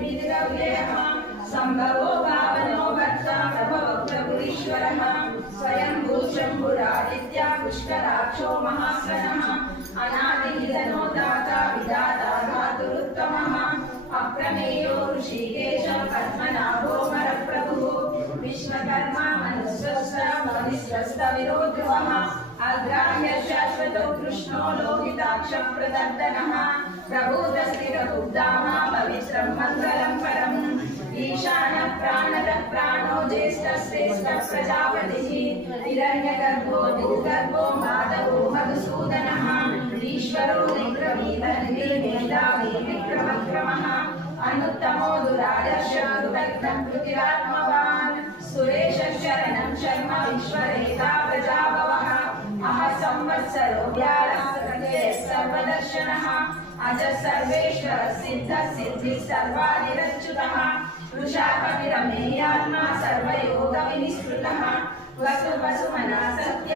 विधिरव्ययः संभवो भावनो भर्ता प्रभवो प्रभुरीश्वरः स्वयंभू शम्भुरादित्या पुष्कराक्षो महास्वनः अनादिनिधनो दाता विधाता धातुरुत्तमः अप्रमेयो ऋषिकेश पद्मनाभो वरप्रभुः विश्वकर्मा मनुस्वस्तविरो ध्रुवः अग्राह्य शाश्वतो कृष्णो लोहिताक्षः प्रदर्दनः प्रभूतस्थिरबुद्धाः पवित्रं मङ्गलं परम् ईशानः प्राणदः प्राणो ज्येष्ठश्रेष्ठः प्रजापतिः हिरण्यगर्भो भूगर्भो माधवो मधुसूदनः ईश्वरो विक्रमी मेधावी विक्रमक्रमः अनुत्तमो दुरादर्श कृतघ्नकृतिरात्मवान् सुरेश शरणं शर्म विश्वरेता प्रजाभवः अह संवत्सरो व्यालः सर्वदर्शनः अज सर्वेश्वर सिद्ध सिद्धि सर्वादिरच्युतः वृषा कपिरमेयात्मा सर्वयोग विनिष्कृतः वसु वसुमना सत्य